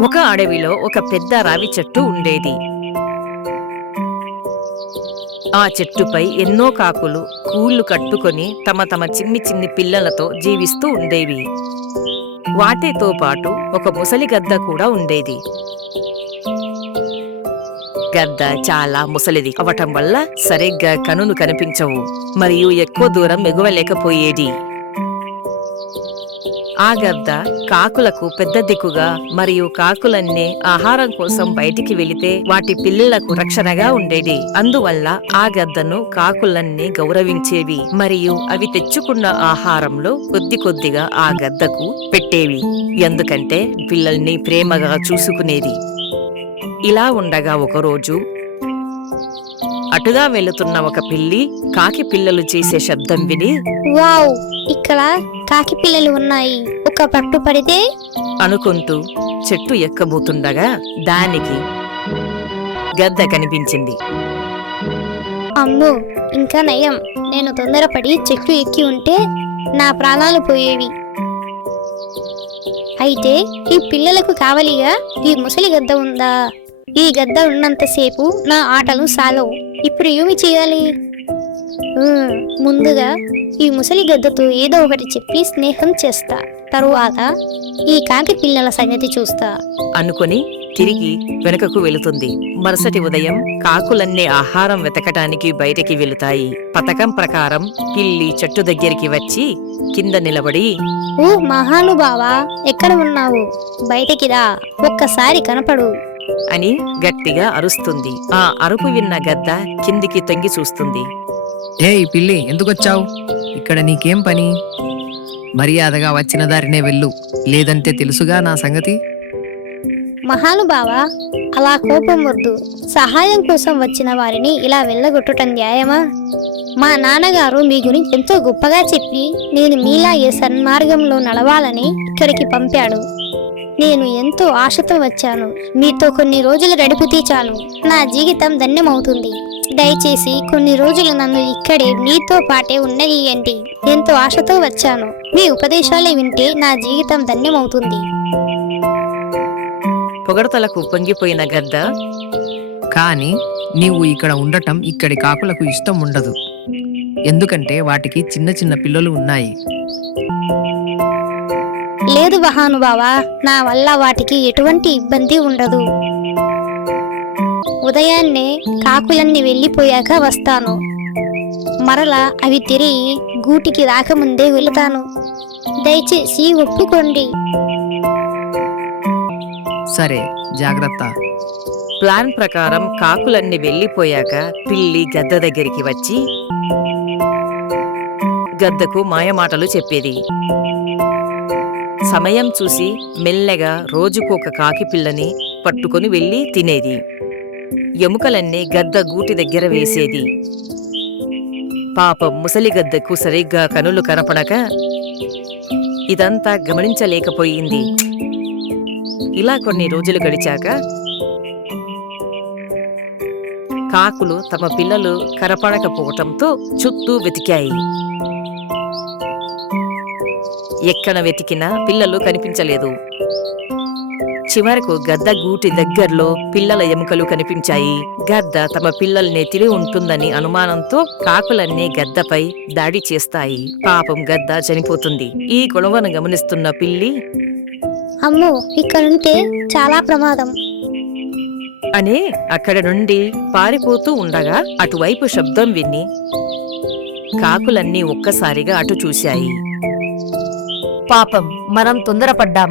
ఒక అడవిలో ఒక పెద్ద రావి చెట్టు ఉండేది. ఆ చెట్టుపై ఎన్నో కాకులు గూళ్ళు కట్టుకొని తమ తమ చిన్ని చిన్ని పిల్లలతో జీవిస్తూ ఉండేవి. వాటితో పాటు ఒక ముసలి గద్ద కూడా ఉండేది. గద్ద చాలా ముసలిది అవటం వల్ల సరిగ్గా కనులు కనిపించవు మరియు ఎక్కువ దూరం ఎగువలేకపోయేది. ఆ గద్ద కాకులకు పెద్ద దిక్కుగా మరియు కాకులన్నీ ఆహారం కోసం బయటికి వెళితే వాటి పిల్లలకు రక్షణగా ఉండేది. అందువల్ల ఆ గద్దను కాకులన్నీ గౌరవించేవి మరియు అవి తెచ్చుకున్న ఆహారంలో కొద్ది కొద్దిగా ఆ గద్దకు పెట్టేవి, ఎందుకంటే పిల్లల్ని ప్రేమగా చూసుకునేది. ఇలా ఉండగా ఒకరోజు అటుగా వెళుతున్న ఒక పిల్లి కాకి పిల్లలు చేసే శబ్దం విని, వావ్, ఇక్కడ కాకి పిల్లలు ఉన్నాయి, ఒక పట్టు పడితే అనుకుంటూ చెట్టు ఎక్కబోతుండగా దానికి గద్ద కనిపించింది. అమ్మో, ఇంకా నయం, నేను తొందరపడి చెట్టు ఎక్కి ఉంటే నా ప్రాణాలు పోయేవి. అయితే ఈ పిల్లలకు కావలిగా ఈ ముసలి గద్ద ఉందా? ఈ గద్ద ఉన్నంతసేపు నా ఆటలు సాగవు. ఇప్పుడు ఏమి చేయాలి? ముందుగా ఈ ముసలి గద్దతో ఏదో ఒకటి చెప్పి స్నేహం చేస్తా, తరువాత ఈ కాకి పిల్లల సంగతి చూస్తా అనుకుని తిరిగి వెనుకకు వెళుతుంది. మరుసటి ఉదయం కాకులన్నీ ఆహారం వెతకటానికి బయటికి వెళుతాయి. పథకం ప్రకారం పిల్లి చెట్టు దగ్గరికి వచ్చి కింద నిలబడి, ఓ మహానుభావా, ఎక్కడ ఉన్నావు? బయటికి రా, ఒక్కసారి కనపడు అని గట్టిగా అరుస్తుంది. ఆ అరుపు విన్న గద్ద కిందికి తొంగి చూస్తుంది. ఏయ్ పిల్లి, ఎందుకొచ్చావు? ఇక్కడ నీకేం పని? మర్యాదగా వచ్చిన దారినే వెళ్ళు, లేదంటే తెలుసుగా నా సంగతి. మహానుభావా, అలా కోపం వద్దు. సహాయం కోసం వచ్చిన వారిని ఇలా వెళ్ళగొట్టడం న్యాయమా? మా నాన్నగారు మీ గురించి ఎంతో గొప్పగా చెప్పి నేను మీలాగే సన్మార్గంలో నడవాలని ఇక్కడికి పంపాడు. నేను ఎంతో ఆశతో వచ్చాను. మీతో కొన్ని రోజులు గడిపితే చాలు, నా జీవితం ధన్యమవుతుంది. దయచేసి కొన్ని రోజులు నన్ను ఇక్కడే మీతో పాటే ఉండనియండి. ఎంతో ఆశతో వచ్చాను. మీ ఉపదేశాలే వింటే నా జీవితం ధన్యమవుతుంది. పొగడతలకు పొంగిపోయిన గద్ద, కానీ నీవు ఇక్కడ ఉండటం ఇక్కడి కాకులకు ఇష్టం ఉండదు, ఎందుకంటే వాటికి చిన్న చిన్న పిల్లలు ఉన్నాయి. లేదు మహానుభావా, నా వల్ల వాటికి ఎటువంటి ఇబ్బంది ఉండదు. ఉదయాన్నే కాకులన్నీ వెళ్ళిపోయాక వస్తాను. మరలా అవి తిరిగి గూటికి రాకముందే వెళతాను. దయచేసి ఒప్పుకోండి. సరే, జాగ్రత్త. ప్లాన్ ప్రకారం కాకులన్నీ వెళ్ళిపోయాక పిల్లి గద్ద దగ్గరికి వచ్చి గద్దకు మాయమాటలు చెప్పేది. సమయం చూసి మెల్లగా రోజుకు ఒక కాకి పిల్లని పట్టుకొని వెళ్ళి తినేది. ఎముకలన్నీ గద్ద గూటి దగ్గర వేసేది. పాపం ముసలి గద్దకు సరిగ్గా కనులు కనపడక ఇదంతా గమనించలేకపోయింది. ఇలా కొన్ని రోజులు గడిచాక కాకులు తమ పిల్లలు కనపడకపోవటంతో చుట్టూ వెతికాయి. ఎక్కడ వెతికినా పిల్లలు కనిపించలేదు. చివరకు గద్ద గూటి దగ్గర్లో పిల్లల ఎముకలు కనిపించాయి. గద్ద తమ పిల్లల్ని తిని ఉంటుందని అనుమానంతో కాకులన్నీ గద్దపై దాడి చేస్తాయి. పాపం గద్ద చనిపోతుంది. ఈ గొడవను గమనిస్తున్న పిల్లి, అమ్మో, ఇక్కడుంటే చాలా ప్రమాదం అని అక్కడ నుండి పారిపోతూ ఉండగా అటువైపు శబ్దం విని కాకులన్నీ ఒక్కసారిగా అటు చూశాయి. పాపం, మనం తొందరపడ్డాం.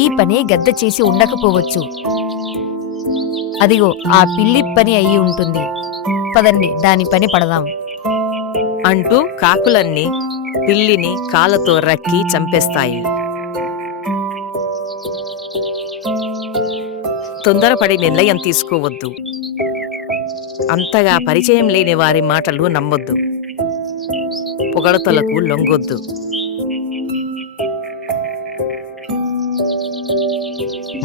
ఈ పని గద్ద చేసి ఉండకపోవచ్చు. అదిగో ఆ పిల్లి పని అయి ఉంటుంది. పదండి, దాని పని పడదాం అంటూ కాకులన్నీ పిల్లిని కాళ్ళతో రక్కి చంపేస్తాయి. తొందరపడి నిర్ణయం తీసుకోవద్దు. అంతగా పరిచయం లేని వారి మాటలు నమ్మొద్దు. పొగడతలకు లొంగొద్దు.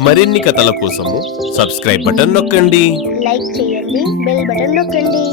మరిన్ని కథల కోసము సబ్స్క్రైబ్ బటన్ నొక్కండి. లైక్ చేయండి, బెల్ బటన్ నొక్కండి.